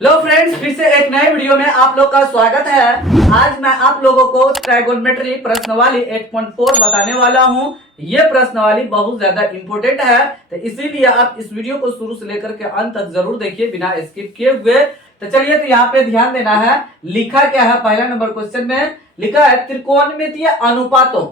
Hello friends, फिर से एक नए वीडियो में आप लोग का स्वागत है। आज मैं आप लोगों को ट्राइगोनोमेट्री प्रश्नवाली 8.4 बताने वाला हूं। ये प्रश्नवाली बहुत ज्यादा इंपॉर्टेंट है, तो इसीलिए आप इस वीडियो को शुरू से लेकर के अंत तक जरूर देखिए बिना स्किप किए हुए। तो चलिए, तो यहाँ पे ध्यान देना है। लिखा क्या है, पहला नंबर क्वेश्चन में लिखा है त्रिकोणमितीय अनुपातों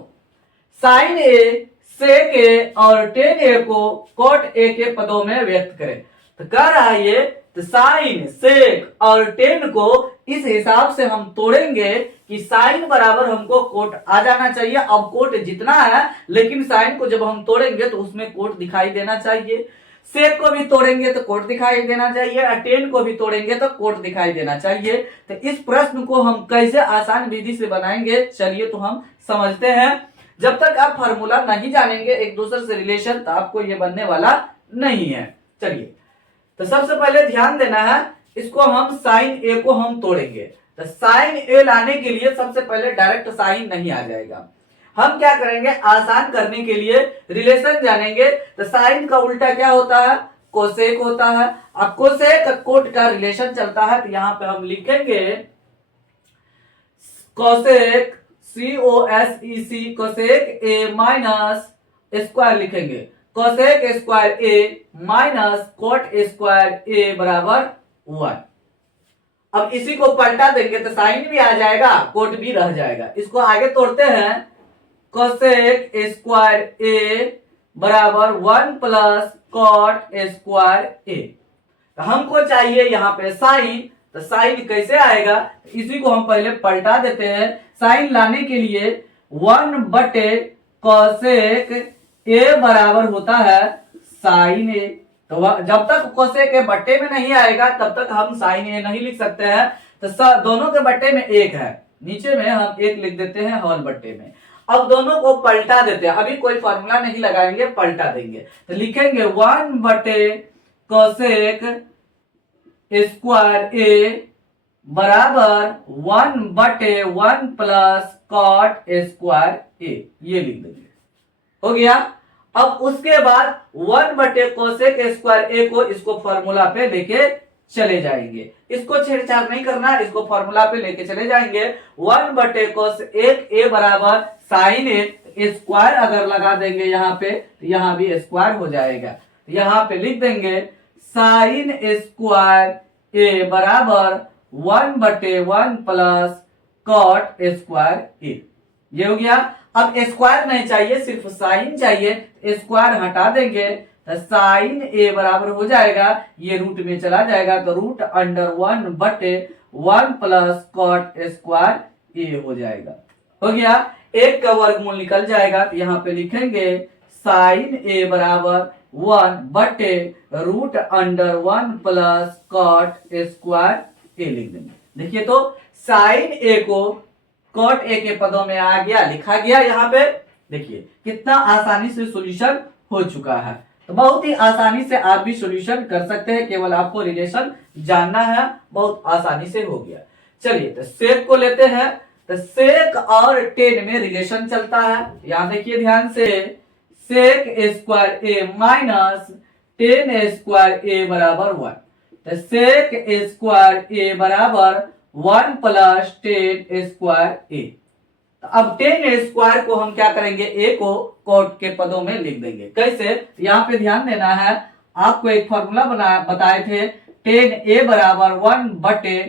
साइन ए, सेक ए और टेन ए को कॉट ए के पदों में व्यक्त करें। तो कह रहा है ये, तो साइन, सेक और टेन को इस हिसाब से हम तोड़ेंगे कि साइन बराबर हमको कोट आ जाना चाहिए। अब कोट जितना है, लेकिन साइन को जब हम तोड़ेंगे तो उसमें कोट दिखाई देना चाहिए। सेक को भी तोड़ेंगे तो कोट दिखाई देना चाहिए, और टेन को भी तोड़ेंगे तो कोट दिखाई देना चाहिए। तो इस प्रश्न को हम कैसे आसान विधि से बनाएंगे, चलिए तो हम समझते हैं। जब तक आप फार्मूला नहीं जानेंगे एक दूसरे से रिलेशन, तो आपको ये बनने वाला नहीं है। चलिए, तो सबसे पहले ध्यान देना है, इसको हम साइन ए को हम तोड़ेंगे। तो साइन ए लाने के लिए सबसे पहले डायरेक्ट साइन नहीं आ जाएगा। हम क्या करेंगे, आसान करने के लिए रिलेशन जानेंगे। तो साइन का उल्टा क्या होता है, कोसेक होता है। अब कोसेक कोट का रिलेशन चलता है, तो यहां पे हम लिखेंगे कोसेक, COSEC, कोसेक ए माइनस स्क्वायर लिखेंगे। कोसेक स्क्वायर ए माइनस कोट स्क्वायर ए बराबर 1। अब इसी को पलटा देंगे तो साइन भी आ जाएगा, कोट भी रह जाएगा। इसको आगे तोड़ते हैं। कोसेक स्क्वायर ए बराबर 1 प्लस कॉट स्क्वायर ए। तो हमको चाहिए यहाँ पे साइन, तो साइन कैसे आएगा, इसी को हम पहले पलटा देते हैं। साइन लाने के लिए 1 बटे कोसेक ए बराबर होता है साइन ए। तो जब तक कोसेक ए बट्टे में नहीं आएगा तब तक हम साइन ए नहीं लिख सकते हैं। तो दोनों के बट्टे में एक है, नीचे में हम एक लिख देते हैं होल बट्टे में। अब दोनों को पलटा देते हैं, अभी कोई फॉर्मूला नहीं लगाएंगे, पलटा देंगे। तो लिखेंगे 1 बटे कोसेक स्क्वायर ए बराबर 1 बटे 1 प्लस कॉट स्क्वायर ए, ये लिख देंगे। हो गया। अब उसके बाद 1 बटे कोसेक स्क्वायर ए को इसको फॉर्मूला पे लेके चले जाएंगे। इसको छेड़छाड़ नहीं करना, इसको फॉर्मूला पे लेके चले जाएंगे। 1 बटे कोसेक ए बराबर साइन ए, स्क्वायर अगर लगा देंगे यहाँ पे तो यहाँ भी स्क्वायर हो जाएगा। यहाँ पे लिख देंगे साइन स्क्वायर ए बराबर 1 बटे 1 प्लस कॉट स्क्वायर ए, ये हो गया। अब स्क्वायर नहीं चाहिए, सिर्फ साइन चाहिए। स्क्वायर हटा देंगे तो साइन ए बराबर हो जाएगा, ये रूट में चला जाएगा, तो रूट अंडर 1 बटे 1 प्लस कॉट स्क्वायर ए हो जाएगा। हो गया। एक का वर्गमूल निकल जाएगा, तो यहाँ पे लिखेंगे साइन ए बराबर 1 बटे root under 1 plus cot square A लिख देंगे। देखिए, तो साइन ए को कॉट ए के पदों में आ गया, लिखा गया। यहाँ पे देखिए कितना आसानी से सॉल्यूशन हो चुका है। तो बहुत ही आसानी से आप भी सॉल्यूशन कर सकते हैं, केवल आपको रिलेशन जानना है, बहुत आसानी से हो गया। चलिए, तो सेक को लेते हैं। तो सेक और टेन में रिलेशन चलता है। यहाँ देखिए ध्यान से, सेक स्क्वायर ए माइनस टेन स्क्वायर ए बराबर 1। तो सेक स्क्वायर ए बराबर 1 प्लस टेन स्क्वायर ए। अब टेन स्क्वायर को हम क्या करेंगे, ए को कॉट के पदों में लिख देंगे। कैसे, यहाँ पे ध्यान देना है। आपको एक फॉर्मूला बताए थे, टेन ए बराबर 1 बटे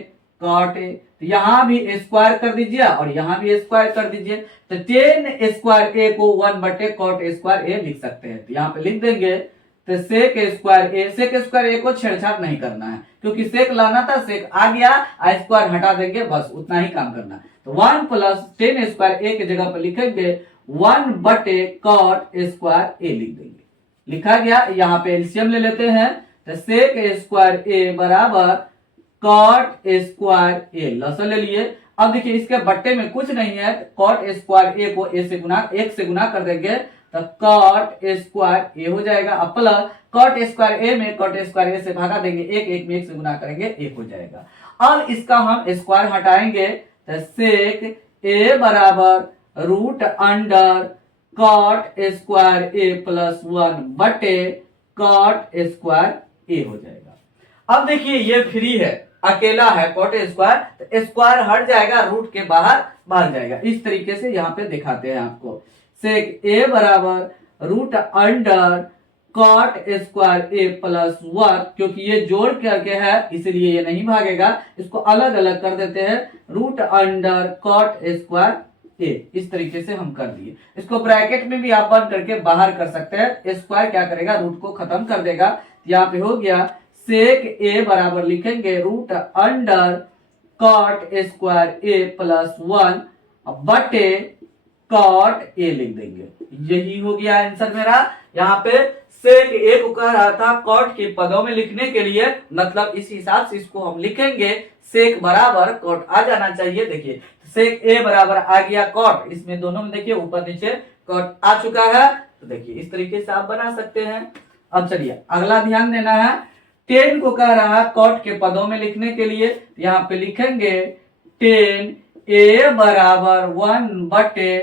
कॉट ए। तो यहाँ भी स्क्वायर कर दीजिए और यहाँ भी स्क्वायर कर दीजिए। तो टेन स्क्वायर ए को 1 बटे कॉट स्क्वायर ए लिख सकते हैं। तो यहाँ पे लिख देंगे। तो सेक स्क्वायर ए, सेक स्क्वायर ए को छेड़छाड़ नहीं करना है, क्योंकि सेक लाना था, सेक आ गया, स्क्वायर हटा देंगे, बस उतना ही काम करना। तो 1 प्लस टेन स्क्वायर ए की जगह पर लिखेंगे 1 बटे कॉट स्क्वायर ए लिख देंगे। लिखा गया। यहाँ पे एलसीएम ले लेते हैं। तो सेक स्क्वायर ए बराबर कॉट स्क्वायर ए, लसन ले लिए। अब देखिए इसके बट्टे में कुछ नहीं है, कॉट स्क्वायर ए को ए से गुना, एक से गुना कर देंगे तो कॉट स्क्वायर ए हो जाएगा। अब प्लस कॉट स्क्वायर ए में कॉट स्क्वायर ए से भागा देंगे, एक एक में एक से गुना करेंगे, एक हो जाएगा। अब इसका हम स्क्वायर हटाएंगे तो सेक ए बराबर रूट अंडर कॉट स्क्वायर ए प्लस 1 बटे कॉट स्क्वायर ए हो जाएगा। अब देखिए ये फ्री है, अकेला है कॉट ए स्क्वायर, तो स्क्वायर हट जाएगा, रूट के बाहर भाग जाएगा। इस तरीके से यहाँ पे दिखाते हैं आपको। सेक ए बराबर रूट अंडर कॉट स्क्वायर ए प्लस 1, क्योंकि ये जोड़ करके है इसलिए ये नहीं भागेगा, इसको अलग अलग कर देते हैं, रूट अंडर कॉट स्क्वायर ए। इस तरीके से हम कर दिए। इसको ब्रैकेट में भी आप बंद करके बाहर कर सकते हैं। स्क्वायर क्या करेगा, रूट को खत्म कर देगा। यहाँ पे हो गया सेक ए बराबर लिखेंगे रूट अंडर कॉट स्क्वायर ए प्लस 1 बटे कॉट ए लिख देंगे। यही हो गया आंसर मेरा। यहाँ पे सेक ए को कह रहा था कॉट के पदों में लिखने के लिए, मतलब इस हिसाब से इसको हम लिखेंगे। सेक बराबर कॉट आ जाना चाहिए। देखिए सेक ए बराबर आ गया कॉट, इसमें दोनों में देखिए ऊपर नीचे कॉट आ चुका है। तो देखिए इस तरीके से आप बना सकते हैं। अब चलिए अगला ध्यान देना है। 10 को कह रहा है कॉट के पदों में लिखने के लिए, यहाँ पे लिखेंगे 10 ए बराबर 1 बटे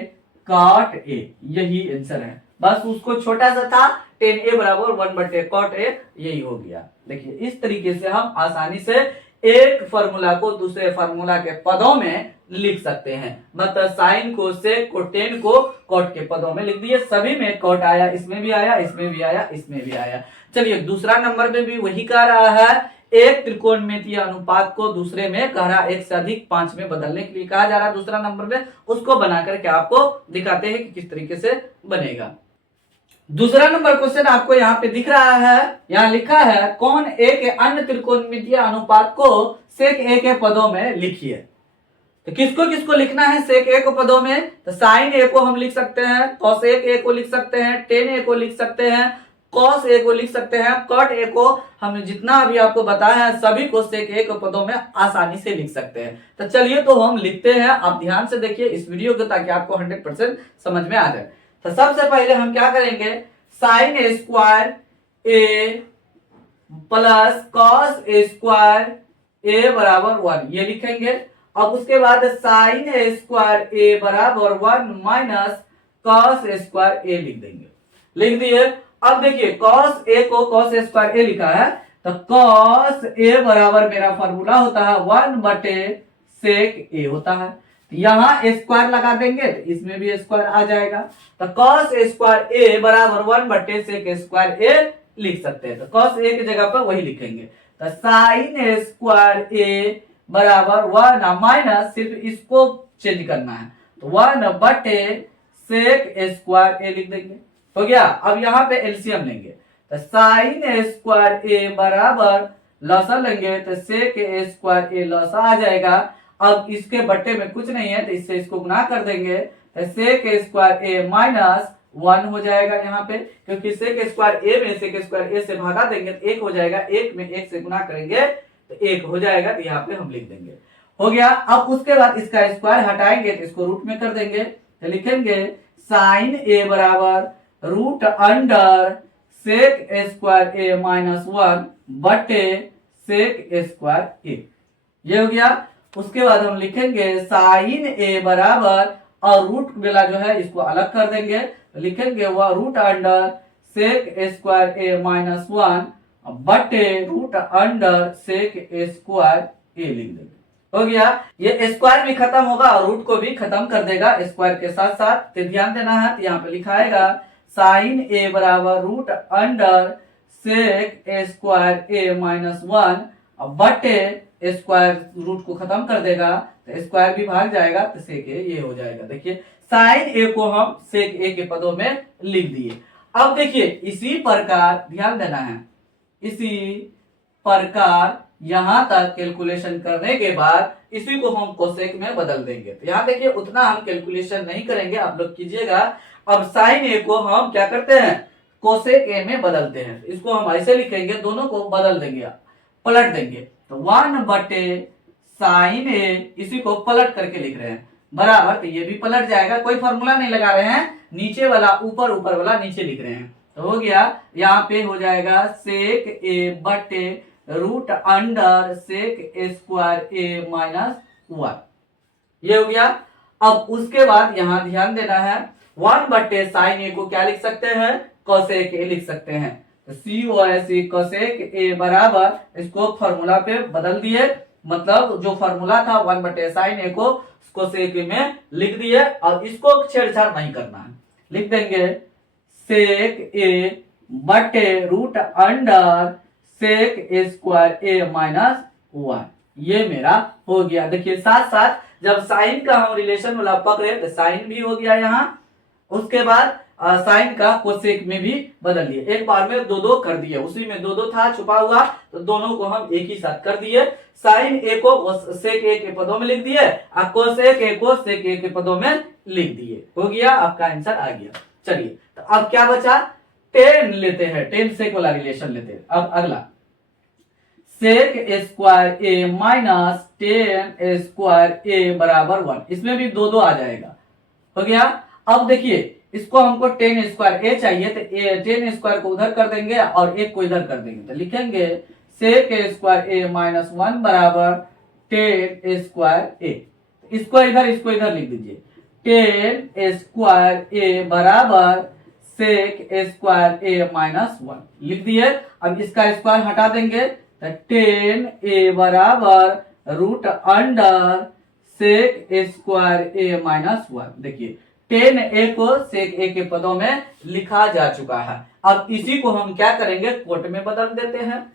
कॉट ए। यही आंसर है, बस उसको छोटा सा था 10 ए बराबर 1 बटे कॉट ए, यही हो गया। देखिए इस तरीके से हम आसानी से एक फार्मूला को दूसरे फार्मूला के पदों में लिख सकते हैं। मतलब साइन को, सेक को, 10 को कॉट के पदों में लिख दिए। सभी में कॉट आया, इसमें भी आया, इसमें भी आया, इसमें भी आया। चलिए दूसरा नंबर में भी वही कह रहा है, एक त्रिकोणमितीय अनुपात को दूसरे में कह रहा 1 से अधिक 5 में बदलने के लिए कहा जा रहा है। दूसरा नंबर में उसको बना करके आपको दिखाते हैं कि किस तरीके से बनेगा। दूसरा नंबर क्वेश्चन आपको यहाँ पे दिख रहा है, यहाँ लिखा है कौन ए के अन्य त्रिकोणमितीय अनुपात को सेक ए के पदों में लिखिए। तो किसको किसको लिखना है सेक ए को पदों में? तो साइन ए को हम लिख सकते हैं, कोसेक ए को लिख सकते हैं, टेन ए को लिख सकते हैं, कॉस ए को लिख सकते हैं, कॉट ए को। हमने जितना अभी आपको बताया है सभी को सेक ए के पदों में आसानी से लिख सकते हैं। तो चलिए तो हम लिखते हैं। आप ध्यान से देखिए इस वीडियो को ताकि आपको 100% समझ में आ जाए। तो सबसे पहले हम क्या करेंगे, sign A square A plus cos A square ए बराबर 1 ये लिखेंगे। अब उसके बाद साइन ए स्क्वायर ए बराबर 1 minus cos A square A लिख देंगे। लिख दिए। अब देखिए कॉस ए को कॉस ए स्क्वायर ए लिखा है, तो कॉस ए बराबर मेरा फॉर्मूला होता है 1 बटे सेक ए होता है। यहां स्क्वायर लगा देंगे तो इसमें भी स्क्वायर आ जाएगा। तो कॉस ए स्क्वायर ए बराबर 1 बटे सेक स्क्वायर ए लिख सकते हैं। तो कॉस ए की जगह पर वही लिखेंगे। तो साइन ए स्क्वायर ए बराबर 1 माइनस, सिर्फ इसको चेंज करना है, तो 1 बटे सेक स्क्वायर ए लिख देंगे। हो गया। अब यहाँ पे एलसीएम लेंगे, तो साइन ए स्क्वायर ए बराबर लसा लेंगे तो सेक ए स्क्वायर ए लसा आ जाएगा। अब इसके बट्टे में कुछ नहीं है तो इससे इसको गुना कर देंगे, तो सेक ए स्क्वायर ए माइनस 1 हो जाएगा यहाँ पे, क्योंकि सेक स्क्वायर ए में सेक स्क्वायर ए से भागा देंगे तो 1 हो जाएगा। 1 में 1 से गुना करेंगे तो 1 हो जाएगा। तो यहाँ पे हम लिख देंगे। हो गया। अब उसके बाद इसका स्क्वायर हटाएंगे तो इसको रूट में कर देंगे, तो लिखेंगे साइन ए बराबर रूट अंडर सेक स्क्वायर ए माइनस 1 बटे सेक स्क्वायर ए। ये हो गया। उसके बाद हम लिखेंगे साइन ए बराबर, और रूट वाला जो है इसको अलग कर देंगे, तो लिखेंगे वह रूट अंडर सेक स्क्वायर ए माइनस 1 बटे root under sec square A लिख देंगे। हो गया। ये स्क्वायर भी खत्म होगा और रूट को भी खत्म कर देगा स्क्वायर के साथ साथ। तो ध्यान देना है, तो यहाँ पे लिखाएगा साइन ए बराबर रूट अंडर सेक स्क्वायर ए माइनस 1 बटे स्क्वायर रूट को खत्म कर देगा, तो स्क्वायर भी भाग जाएगा तो सेक ए ये हो जाएगा। देखिए साइन ए को हम सेक ए के पदों में लिख दिए। अब देखिए इसी प्रकार ध्यान देना है, इसी प्रकार यहां तक कैलकुलेशन करने के बाद इसी को हम कोसेक में बदल देंगे। तो यहाँ देखिए उतना हम कैलकुलेशन नहीं करेंगे, आप लोग कीजिएगा। अब साइन ए को हम क्या करते हैं, कोसेक ए में बदलते हैं। इसको हम ऐसे लिखेंगे, दोनों को बदल देंगे, पलट देंगे। तो 1 बटे साइन ए, इसी को पलट करके लिख रहे हैं बराबर, तो ये भी पलट जाएगा। कोई फॉर्मूला नहीं लगा रहे हैं, नीचे वाला ऊपर, ऊपर वाला नीचे लिख रहे हैं। तो हो गया। यहाँ पे हो जाएगा सेक ए बटे रूट अंडर सेक स्क्वायर ए माइनस 1। ये हो गया। अब उसके बाद यहाँ ध्यान देना है, 1 बटे साइन ए को क्या लिख सकते हैं, कोसेक ए लिख सकते हैं। COSE कोसेक ए बराबर, इसको फॉर्मूला पे बदल दिए, मतलब जो फॉर्मूला था 1/sin ए को कोसेक ए में लिख दिए, और इसको छेड़छाड़ नहीं करना है। लिख देंगे सेक ए बटे रूट अंडर सेक ए स्क्वायर ए माइनस 1। ये मेरा हो गया। देखिए साथ साथ जब साइन का हम रिलेशन वाला पकड़े तो साइन भी हो गया यहाँ, उसके बाद साइन का कोसेक में भी बदल दिए। एक बार में दो दो कर दिए, उसी में दो दो था छुपा हुआ, तो दोनों को हम एक ही साथ कर दिए। साइन ए को सेक ए के पदों में लिख दिए और कोसेक ए को सेक ए के पदों में लिख दिए। हो गया, आपका आंसर आ गया। चलिए तो अब क्या बचा, टेन लेते हैं, टेन सेक वाला रिलेशन लेते हैं। अब अगला सेक स्क्वायर ए माइनस टेन स्क्वायर ए बराबर 1, इसमें भी दो दो आ जाएगा। हो गया। अब देखिए इसको हमको टेन स्क्वायर ए चाहिए, तो टेन स्क्वायर को उधर कर देंगे और एक को इधर कर देंगे, तो लिखेंगे सेक स्क्वायर ए माइनस 1 बराबर टेन स्क्वायर ए। इसको इधर लिख दीजिए, टेन स्क्वायर ए बराबर सेक स्क्वायर ए माइनस 1 लिख दिए। अब इसका स्क्वायर हटा देंगे, तो टेन ए बराबर रूट अंडर सेक स्क्वायर ए माइनस 1। देखिए टेन ए को सेक ए के पदों में लिखा जा चुका है। अब इसी को हम क्या करेंगे, कोट में बदल देते हैं।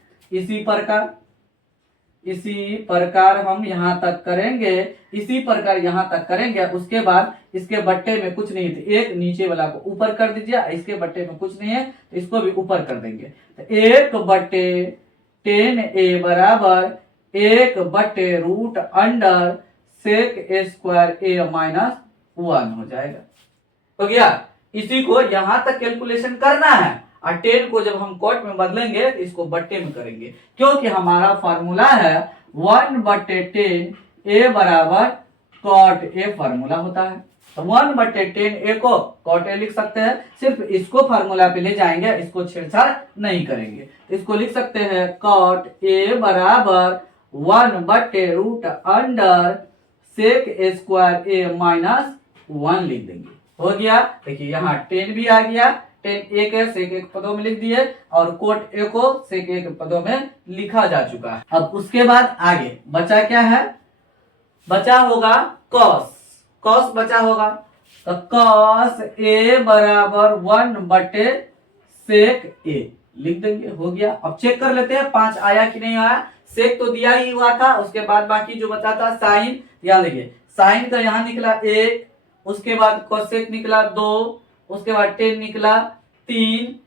इसी प्रकार हम यहां तक करेंगे, इसी प्रकार यहां तक करेंगे। उसके बाद इसके बट्टे में कुछ नहीं थे, एक नीचे वाला को ऊपर कर दीजिए, इसके बट्टे में कुछ नहीं है तो इसको भी ऊपर कर देंगे। तो एक बट्टे टेन ए बराबर एक बट्टे रूट अंडर सेक स्क्वायर ए माइनस 1 हो जाएगा। हो गया। इसी को यहां तक कैलकुलेशन करना है, और टेन को जब हम कोट में बदलेंगे तो इसको बट्टे में करेंगे, क्योंकि हमारा फॉर्मूला है 1/10 ए बराबर कॉट ए फॉर्मूला होता है। तो 1/10 ए को कॉट ए लिख सकते हैं, सिर्फ इसको फॉर्मूला पे ले जाएंगे, इसको छेड़छाड़ नहीं करेंगे। तो इसको लिख सकते हैं कॉट ए बराबर 1/रूट अंडर सेक स्क्वायर ए माइनस 1 लिख देंगे। हो गया। देखिए यहाँ 10 भी आ गया, 10 ए के सेक एक पदों में लिख दिए, और कोट ए को सेक एक पदों में लिखा जा चुका है। अब उसके बाद आगे बचा क्या है, बचा होगा कॉस। कॉस बचा होगा, तो कॉस ए बराबर 1/सेक ए लिख देंगे। हो गया। अब चेक कर लेते हैं 5 आया कि नहीं आया। सेक तो दिया ही हुआ था, उसके बाद बाकी जो बचा था साइन, ध्यान देखिए साइन का यहाँ निकला 1, उसके बाद कोसेक निकला 2, उसके बाद 10 निकला 3,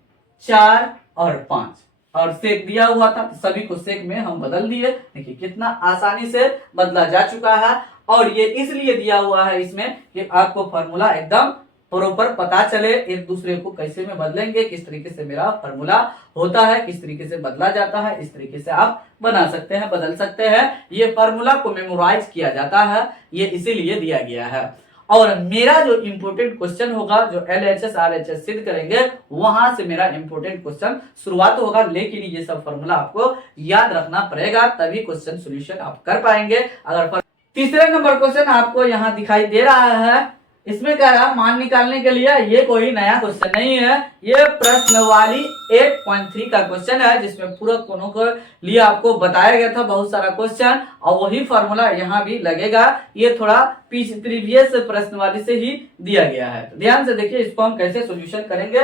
4 और 5, और सेक दिया हुआ था तो सभी को सेक में हम बदल दिए। देखिए कितना आसानी से बदला जा चुका है, और ये इसलिए दिया हुआ है इसमें कि आपको फॉर्मूला एकदम प्रॉपर पता चले, एक दूसरे को कैसे में बदलेंगे, किस तरीके से मेरा फॉर्मूला होता है, किस तरीके से बदला जाता है, इस तरीके से आप बना सकते हैं, बदल सकते हैं। ये फॉर्मूला को मेमोराइज किया जाता है, ये इसीलिए दिया गया है। और मेरा जो इंपोर्टेंट क्वेश्चन होगा, जो LHS RHS सिद्ध करेंगे, वहां से मेरा इंपोर्टेंट क्वेश्चन शुरुआत होगा, लेकिन ये सब फॉर्मूला आपको याद रखना पड़ेगा, तभी क्वेश्चन सोल्यूशन आप कर पाएंगे। अगर तीसरे नंबर क्वेश्चन आपको यहाँ दिखाई दे रहा है, इसमें कह रहा मान निकालने के लिए, ये कोई नया क्वेश्चन नहीं है, ये प्रश्नवाली 8.3 का क्वेश्चन है, जिसमें पूरक कोणों के लिए आपको बताया गया था बहुत सारा क्वेश्चन, और वही फॉर्मूला यहाँ भी लगेगा। ये थोड़ा प्रीवियस प्रश्नवाली से ही दिया गया है, तो ध्यान से देखिए इसको हम कैसे सोल्यूशन करेंगे,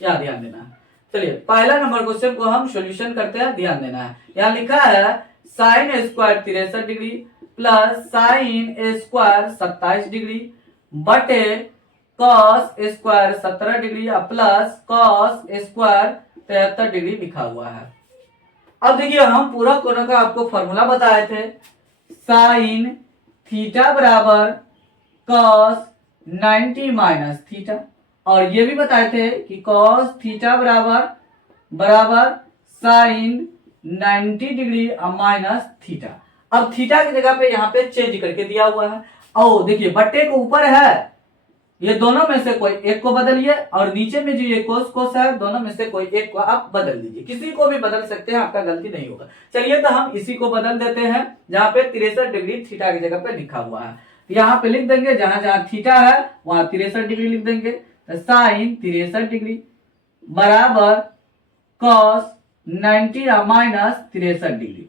यहाँ ध्यान देना है। चलिए पहला नंबर क्वेश्चन को हम सोल्यूशन करते हैं, ध्यान देना है। यहाँ लिखा है sine square 63 degree plus sine square 27 degree बटे cos square 17 degree plus cos square 73 degree लिखा हुआ है। अब देखिए हम पूरा कोणों का आपको फॉर्मूला बताए थे, साइन थीटा बराबर कॉस 90 माइनस थीटा, और ये भी बताए थे कि कॉस थीटा बराबर साइन 90 डिग्री माइनस थीटा। अब थीटा की जगह पे यहाँ पे चेंज करके दिया हुआ है, और देखिए बट्टे के ऊपर है, ये दोनों में से कोई एक को बदलिए, और नीचे में जो ये कोस है, दोनों में से कोई एक को आप बदल दीजिए, किसी को भी बदल सकते हैं, आपका गलती नहीं होगा। चलिए तो हम इसी को बदल देते हैं, जहां पे 63 डिग्री थीटा की जगह पे लिखा हुआ है, यहाँ पे लिख देंगे, जहां जहां थीटा है वहां 63 डिग्री लिख देंगे। तो साइन 63 डिग्री बराबर कॉस 90 माइनस 63 डिग्री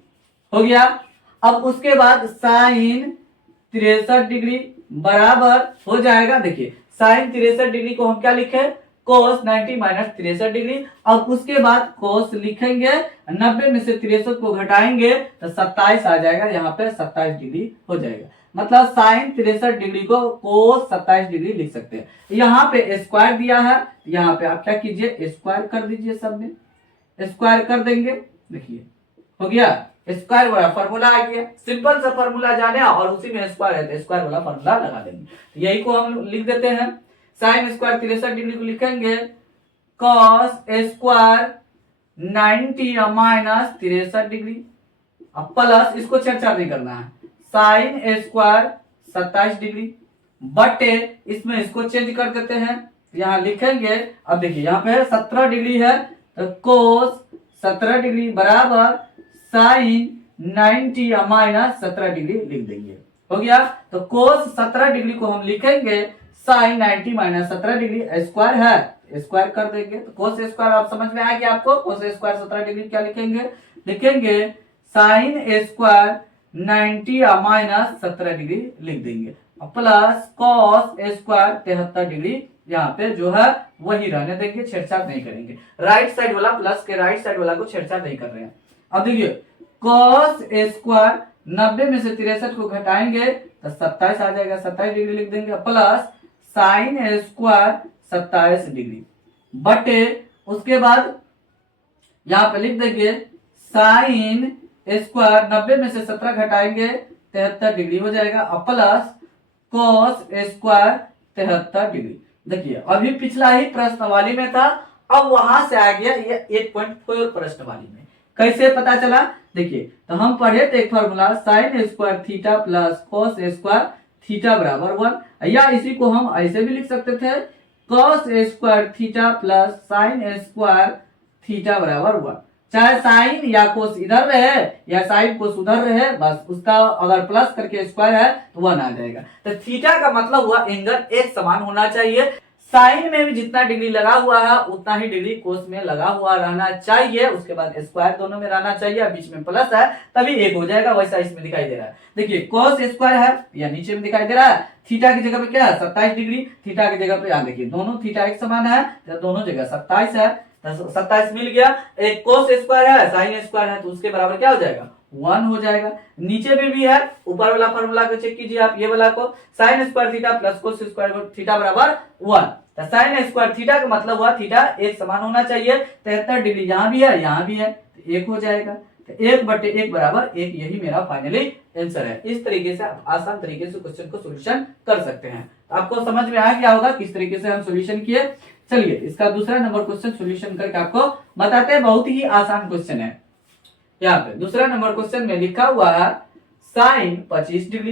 हो गया। अब उसके बाद साइन 63 डिग्री बराबर हो जाएगा, देखिए साइन 63 डिग्री को हम क्या लिखे, कोस 90 माइनस 63 डिग्री। अब उसके बाद कोस लिखेंगे, 90 में से 63 को घटाएंगे तो 27 आ जाएगा, यहाँ पे 27 डिग्री हो जाएगा। मतलब साइन 63 डिग्री को कोस 27 डिग्री लिख सकते हैं। यहाँ पे स्क्वायर दिया है, यहाँ पे आप क्या कीजिए, स्क्वायर कर दीजिए, सब में स्क्वायर कर देंगे, देखिए हो गया, स्क्वायर वाला फॉर्मूला आ गया। सिंपल सा फॉर्मूला जाने और उसी में स्क्वायर है तो स्क्वायर वाला फॉर्मूला लगा देंगे। तो यही को हम लिख देते हैं, साइन स्क्वायर 63 डिग्री को लिखेंगे कॉस स्क्वायर 90 माइनस 63 डिग्री, अब प्लस इसको छेड़छाड़ नहीं करना है, साइन स्क्वायर 27 डिग्री बटे इसमें इसको चेंज कर देते हैं, यहाँ लिखेंगे। अब देखिए यहाँ पे 17 डिग्री है तो कोस 17 डिग्री बराबर साइन 90 माइनस 17 डिग्री लिख देंगे, हो गया। तो कोस 17 डिग्री को हम लिखेंगे साइन 90 माइनस 17 डिग्री, स्क्वायर है स्क्वायर कर देंगे तो कोस स्क्वायर आप समझ में आ गया आपको। कोस स्क्वायर 17 डिग्री क्या लिखेंगे, लिखेंगे साइन स्क्वायर 90 माइनस 17 डिग्री लिख देंगे, प्लस कॉस स्क्वायर 73 डिग्री, यहाँ पे जो है वही रहने देंगे, छेड़छाड़ नहीं करेंगे। राइट साइड वाला प्लस के राइट साइड वाला को छेड़छाड़ नहीं कर रहे हैं। अब देखिए कॉस स्क्वायर 90 में से 63 को घटाएंगे तो 27 आ जाएगा, 27 डिग्री लिख देंगे, प्लस साइन स्क्वायर 27 डिग्री बटे उसके बाद यहाँ पे लिख देंगे साइन स्क्वायर 90 में से 17 घटाएंगे 73 डिग्री हो जाएगा, प्लस कॉस स्क्वायर 73 डिग्री। देखिए अभी पिछला ही प्रश्नवाली में था, अब वहां से आ गया ये 8.4 प्रश्नवाली में। कैसे पता चला, देखिए तो हम पढ़े थे एक formula sine square theta plus cos square theta बराबर 1, या इसी को हम ऐसे भी लिख सकते थे cos square theta plus sine square theta बराबर 1। चाहे साइन या कोस इधर रहे या साइन कोस उधर रहे, बस उसका अगर प्लस करके स्क्वायर है तो 1 आ जाएगा। तो थीटा का मतलब हुआ एंगल एक समान होना चाहिए, साइन में भी जितना डिग्री लगा हुआ है उतना ही डिग्री कोस में लगा हुआ रहना चाहिए, उसके बाद स्क्वायर दोनों में रहना चाहिए, बीच में प्लस है तभी एक हो जाएगा, वैसा इसमें दिखाई दे रहा है। देखिए कोस स्क्वायर है या नीचे में दिखाई दे रहा है, थीटा की जगह पे क्या है 27 डिग्री, थीटा की जगह पे यहाँ देखिए दोनों थीटा एक समान है तो दोनों जगह 27 है, 27 मिल गया। एक कोस स्क्वायर है साइन स्क्वायर है तो उसके बराबर क्या हो जाएगा 1 हो जाएगा। नीचे में भी है, ऊपर वाला फॉर्मूला को चेक कीजिए आप, ये वाला को sine square theta plus cos square theta बराबर 1, तो साइन स्क्वायर थीटा का मतलब हुआ थीटा एक समान होना चाहिए, 73 डिग्री यहाँ भी है यहाँ भी है तो 1 हो जाएगा, तो 1/1 बराबर 1, यही मेरा फाइनली आंसर है। इस तरीके से आप आसान तरीके से क्वेश्चन को सॉल्यूशन कर सकते हैं। तो आपको समझ में आया क्या होगा किस तरीके से हम सॉल्यूशन किए। चलिए इसका दूसरा नंबर क्वेश्चन सॉल्यूशन करके आपको बताते हैं, बहुत ही आसान क्वेश्चन है। यहाँ पे दूसरा नंबर क्वेश्चन में लिखा हुआ है sine 25 degree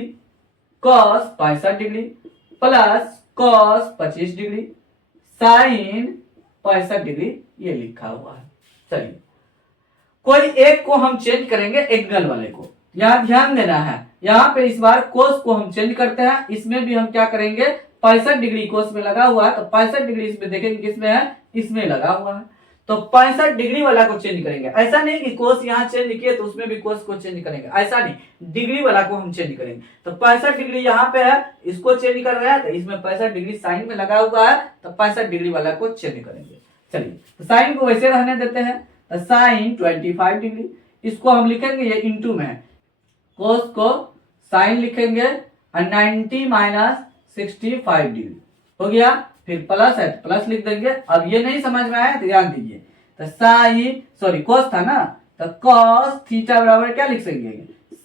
cos 65 degree plus cos 25 degree sine 65 degree, ये लिखा हुआ है। चलिए कोई एक को हम चेंज करेंगे एंगल वाले को, यहाँ ध्यान देना है, यहाँ पे इस बार कोस को हम चेंज करते हैं, इसमें भी हम क्या करेंगे 65 डिग्री कोस में लगा हुआ है तो 65 डिग्री इसमें देखेंगे किसमें है, इसमें लगा हुआ है तो 65 डिग्री वाला को चेंज करेंगे। ऐसा नहीं कि कोस यहाँ चेंज किए तो उसमें भी कोस को चेंज करेंगे, ऐसा नहीं, डिग्री वाला को हम चेंज करेंगे। तो 65 डिग्री यहाँ पे है इसको चेंज कर रहे हैं तो इसमें 65 डिग्री साइन में लगा हुआ है तो 65 डिग्री वाला को चेंज करेंगे। चलिए तो साइन को वैसे रहने देते हैं, तो साइन 25 डिग्री इसको हम लिखेंगे, ये इंटू में है, कोस को साइन लिखेंगे 90 माइनस 65 डिग्री हो गया, फिर प्लस है प्लस लिख देंगे। अब ये नहीं समझ में आया तो ध्यान दीजिए, तो साइन कोस था ना तो कॉस थीटा बराबर क्या लिख सकेंगे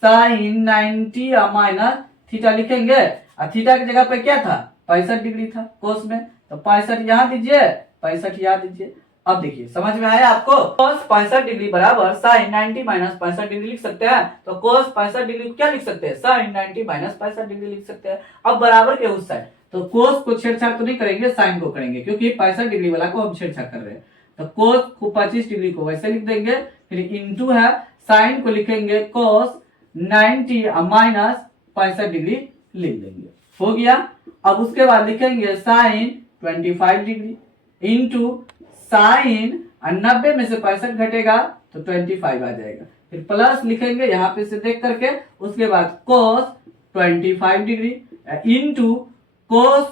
साइन 90 माइनस थीटा लिखेंगे, और थीटा की जगह पे क्या था 65 डिग्री था कोस में, तो 65 यहाँ दीजिए 65 यहाँ दीजिए। अब देखिए समझ में आया आपको, cos 65 डिग्री बराबर साइन 90 माइनस 65 डिग्री लिख सकते हैं, तो cos 65 डिग्री को क्या लिख सकते हैं साइन 90 माइनस 65 डिग्री लिख सकते हैं। अब बराबर के उस साइड तो cos को छेड़छाड़ तो नहीं करेंगे, साइन को करेंगे क्योंकि 65 डिग्री वाला को हम छेड़छाड़ कर रहे हैं, तो cos को 25 डिग्री को वैसे लिख देंगे, फिर इंटू है साइन को लिखेंगे cos 90 माइनस 65 डिग्री लिख देंगे, हो गया। अब उसके बाद लिखेंगे साइन 25 डिग्री इंटू साइन और 90 में से 65 घटेगा तो 25 आ जाएगा। फिर प्लस लिखेंगे यहाँ पे से देख करके, उसके बाद cos 25 डिग्री इंटू cos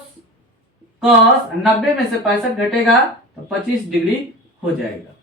90 में से 65 घटेगा तो 25 डिग्री हो जाएगा।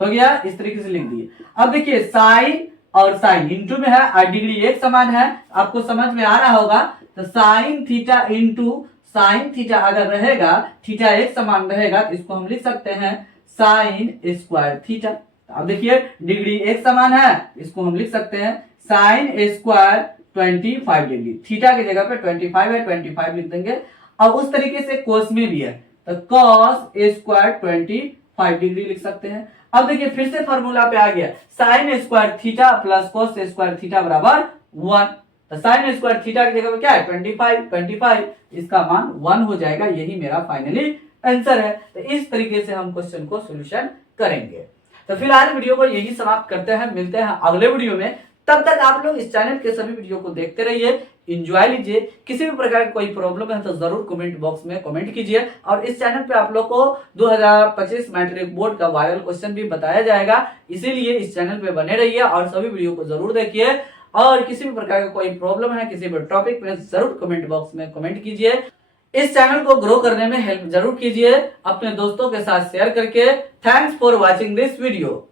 हो गया, इस तरीके से लिख दिए। अब देखिए साइन और साइन इंटू में है और डिग्री एक समान है, आपको समझ में आ रहा होगा। तो sine theta into sine theta अगर रहेगा, थीटा एक समान रहेगा तो इसको हम लिख सकते हैं साइन स्क्वायर थीटा। अब देखिए डिग्री एक समान है, इसको हम लिख सकते हैं साइन स्क्वायर 25 डिग्री। थीटा की जगह पे 25 है, 25 लिख देंगे। अब उस तरीके से कोस में भी है तो कॉस स्क्वायर 25 डिग्री लिख सकते हैं। अब देखिए फिर से फॉर्मूला पे आ गया, sine square theta plus cos square theta बराबर 1। तो साइन स्क्वायर थीटा की जगह पे क्या है 25, इसका मान 1 हो जाएगा। यही मेरा फाइनली आंसर है। तो इस तरीके से हम क्वेश्चन को सोल्यूशन करेंगे। तो फिलहाल वीडियो को यही समाप्त करते हैं, मिलते हैं अगले वीडियो में। तब तक आप लोग इस चैनल के सभी वीडियो को देखते रहिए, एंजॉय लीजिए। किसी भी प्रकार की कोई प्रॉब्लम है तो जरूर कमेंट बॉक्स में कमेंट कीजिए। और इस चैनल पे आप लोग को 2025 मैट्रिक बोर्ड का वायरल क्वेश्चन भी बताया जाएगा, इसीलिए इस चैनल पे बने रहिए और सभी वीडियो को जरूर देखिए। और किसी भी प्रकार का कोई प्रॉब्लम है किसी भी टॉपिक पे जरूर कमेंट बॉक्स में कमेंट कीजिए। इस चैनल को ग्रो करने में हेल्प जरूर कीजिए अपने दोस्तों के साथ शेयर करके। Thanks for watching this video.